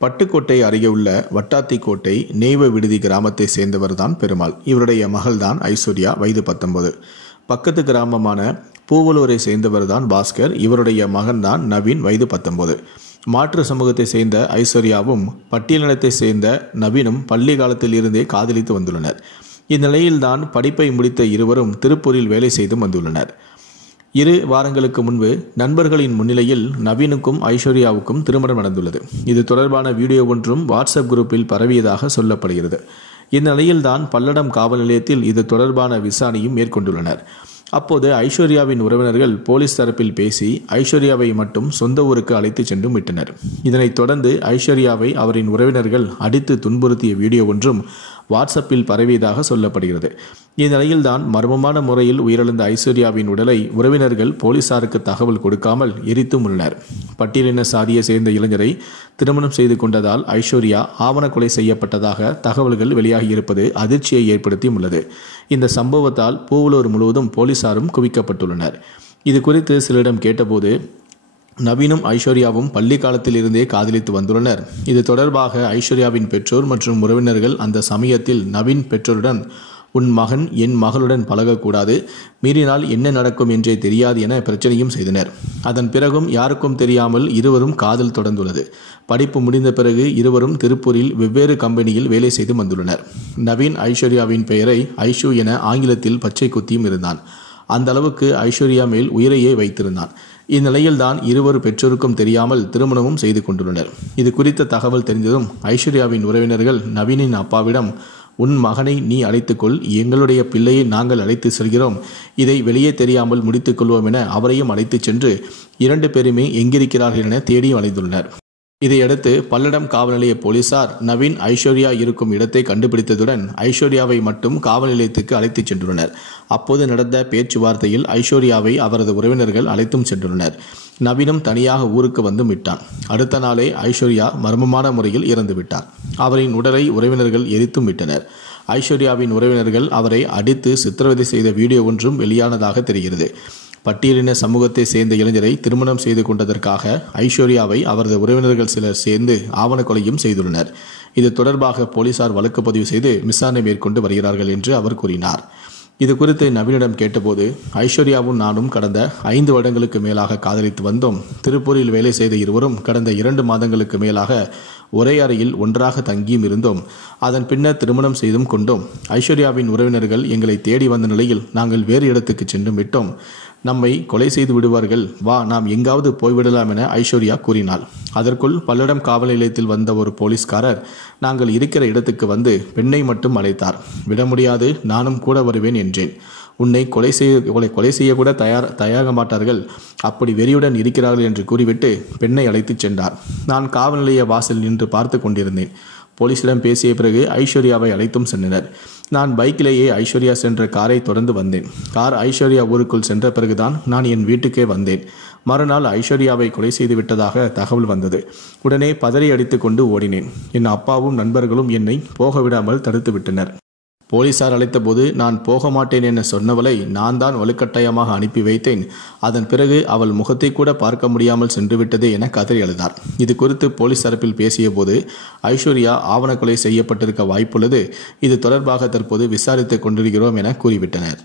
பட்டுக்கோட்டை அருகே உள்ள வட்டாத்திக்கோட்டை நெய்வ விடுதி கிராமத்தை சேர்ந்தவர் தான் பெருமாள். இவருடைய மகள் தான் ஐஸ்வர்யா, வயது 19. பக்கத்து கிராமமான பூவலூரை சேர்ந்தவர் தான் பாஸ்கர். இவருடைய மகன் தான் நவீன், வயது 19. மாற்று சமூகத்தை சேர்ந்த ஐஸ்வர்யாவும் பட்டியலினத்தை சேர்ந்த நவீனும் பள்ளி காலத்தில் இருந்தே காதலித்து வந்துள்ளனர். இந்நிலையில்தான் படிப்பை முடித்த இருவரும் திருப்பூரில் வேலை செய்து வந்துள்ளனர். 2 வாரங்களுக்கு முன்பு நண்பர்களின் முன்னிலையில் நவீனுக்கும் ஐஸ்வர்யாவுக்கும் திருமணம் நடந்துள்ளது. இது தொடர்பான வீடியோ ஒன்றும் வாட்ஸ்அப் குரூப்பில் பரவியதாக சொல்லப்படுகிறது. இந்நிலையில்தான் பல்லடம் காவல் நிலையத்தில் இது தொடர்பான விசாரணையும் மேற்கொண்டுள்ளனர். அப்போது ஐஸ்வர்யாவின் உறவினர்கள் போலீஸ் தரப்பில் பேசி ஐஸ்வர்யாவை மட்டும் சொந்த ஊருக்கு அழைத்து சென்று விட்டனர். இதனைத் தொடர்ந்து ஐஸ்வர்யாவை அவரின் உறவினர்கள் அடித்து துன்புறுத்திய வீடியோ ஒன்றும் வாட்ஸ்அப்பில் பரவியதாக சொல்லப்படுகிறது. இந்நிலையில்தான் மர்மமான முறையில் உயிரிழந்த ஐஸ்வர்யாவின் உடலை உறவினர்கள் போலீசாருக்கு தகவல் கொடுக்காமல் எரித்தும் உள்ளனர். பட்டியலின சாதியை சேர்ந்த இளைஞரை திருமணம் செய்து கொண்டதால் ஐஸ்வர்யா ஆவண கொலை செய்யப்பட்டதாக தகவல்கள் வெளியாகியிருப்பது அதிர்ச்சியை ஏற்படுத்தியும் உள்ளது. இந்த சம்பவத்தால் பூவலூர் முழுவதும் போலீசாரும் குவிக்கப்பட்டுள்ளனர். இது குறித்து சிலரிடம் கேட்டபோது நவீனும் ஐஸ்வர்யாவும் பள்ளி காலத்தில் இருந்தே காதலித்து வந்துள்ளனர். இது தொடர்பாக ஐஸ்வர்யாவின் பெற்றோர் மற்றும் உறவினர்கள் அந்த சமயத்தில் நவீன் பெற்றோருடன் உன் மகன் என் மகளுடன் பழகக்கூடாது, மீறினால் என்ன நடக்கும் என்றே தெரியாது என பிரச்சனையும் செய்தனர். அதன் பிறகும் யாருக்கும் தெரியாமல் இருவரும் காதல் தொடர்ந்துள்ளது. படிப்பு முடிந்த பிறகு இருவரும் திருப்பூரில் வெவ்வேறு கம்பெனியில் வேலை செய்து வந்துள்ளனர். நவீன் ஐஸ்வர்யாவின் பெயரை ஐஷு என ஆங்கிலத்தில் பச்சை குத்தியும் இருந்தான். அந்த அளவுக்கு ஐஸ்வர்யா மேல் உயிரையே வைத்திருந்தான். இந்நிலையில்தான் இருவர் பெற்றோருக்கும் தெரியாமல் திருமணமும் செய்து கொண்டுள்ளனர். இது குறித்த தகவல் தெரிந்ததும் ஐஸ்வர்யாவின் உறவினர்கள் நவீனின் அப்பாவிடம் உன் மகனை நீ அழைத்துக்கொள், எங்களுடைய பிள்ளையை நாங்கள் அழைத்து செல்கிறோம், இதை வெளியே தெரியாமல் முடித்துக்கொள்வோம் என அவரையும் அழைத்து சென்று 2 பேருமே எங்கிருக்கிறார்கள் என தேடி அலைந்துள்ளனர். இதையடுத்து பல்லடம் காவல் நிலைய போலீசார் நவீன் ஐஸ்வர்யா இருக்கும் இடத்தை கண்டுபிடித்ததுடன் ஐஸ்வர்யாவை மட்டும் காவல் நிலையத்துக்கு அழைத்துச் சென்றுள்ளனர். அப்போது நடந்த பேச்சுவார்த்தையில் ஐஸ்வர்யாவை அவரது உறவினர்கள் அழைத்தும் சென்றுள்ளனர். நவீனும் தனியாக ஊருக்கு வந்து விட்டான். அடுத்த நாளே ஐஸ்வர்யா மர்மமான முறையில் இறந்து விட்டார். அவரின் உடலை உறவினர்கள் எரித்தும் விட்டனர். ஐஸ்வர்யாவின் உறவினர்கள் அவரை அடித்து சித்திரவதை செய்த வீடியோ ஒன்றும் வெளியானதாக தெரிகிறது. பட்டியலின சமூகத்தை சேர்ந்த இளைஞரை திருமணம் செய்து கொண்டதற்காக ஐஸ்வர்யாவை அவரது உறவினர்கள் சிலர் சேர்ந்து ஆவண கொலையும் செய்துள்ளனர். இது தொடர்பாக போலீசார் வழக்கு பதிவு செய்து விசாரணை மேற்கொண்டு வருகிறார்கள் என்று அவர் கூறினார். இது குறித்து நவீனிடம் கேட்டபோது ஐஸ்வர்யாவும் நானும் கடந்த 5 வருடங்களுக்கு மேலாக காதலித்து வந்தோம். திருப்பூரில் வேலை செய்த இருவரும் கடந்த 2 மாதங்களுக்கு மேலாக ஒரே அறையில் ஒன்றாக தங்கியும் இருந்தோம். அதன் பின்னர் திருமணம் செய்தும் கொண்டோம். ஐஸ்வர்யாவின் உறவினர்கள் எங்களை தேடி வந்த நிலையில் நாங்கள் வேறு இடத்துக்கு சென்றும் விட்டோம். நம்மை கொலை செய்து விடுவார்கள், வா நாம் எங்காவது போய்விடலாம் என ஐஸ்வர்யா கூறினாள். அதற்குள் பல்லடம் காவல் நிலையத்தில் வந்த ஒரு போலீஸ்காரர் நாங்கள் இருக்கிற இடத்துக்கு வந்து பெண்ணை மட்டும் அழைத்தார். விட முடியாது, நானும் கூட வருவேன் என்றேன். உன்னை கொலை செய்ய கூட தயாராக மாட்டார்கள், அப்படி வெறியுடன் இருக்கிறார்கள் என்று கூறிவிட்டு பெண்ணை அழைத்துச் சென்றார். நான் காவல் நிலைய வாசல் நின்று பார்த்து கொண்டிருந்தேன். போலீசிடம் பேசிய பிறகு ஐஸ்வர்யாவை அழைத்தும் சென்றனர். நான் பைக்கிலேயே ஐஸ்வர்யா சென்ற காரை தொடர்ந்து வந்தேன். கார் ஐஸ்வர்யா ஊருக்குள் சென்ற பிறகுதான் நான் என் வீட்டுக்கே வந்தேன். மறுநாள் ஐஸ்வர்யாவை கொலை செய்து விட்டதாக தகவல் வந்தது. உடனே பதறி அடித்து கொண்டு ஓடினேன். என் அப்பாவும் நண்பர்களும் என்னை போக விடாமல் தடுத்து விட்டனர். போலீசார் அழைத்தபோது நான் போக மாட்டேன் என சொன்னவளை நான் தான் வலுக்கட்டாயமாக அனுப்பி வைத்தேன். அதன் பிறகு அவள் முகத்தை கூட பார்க்க முடியாமல் சென்று விட்டதே என கதறி அழுதார். இது குறித்து போலீஸ் தரப்பில் பேசிய போது ஐஸ்வர்யா ஆவண கொலை செய்யப்பட்டிருக்க வாய்ப்புள்ளது. இது தொடர்பாக தற்போது விசாரித்துக் கொண்டிருக்கிறோம் என கூறிவிட்டனர்.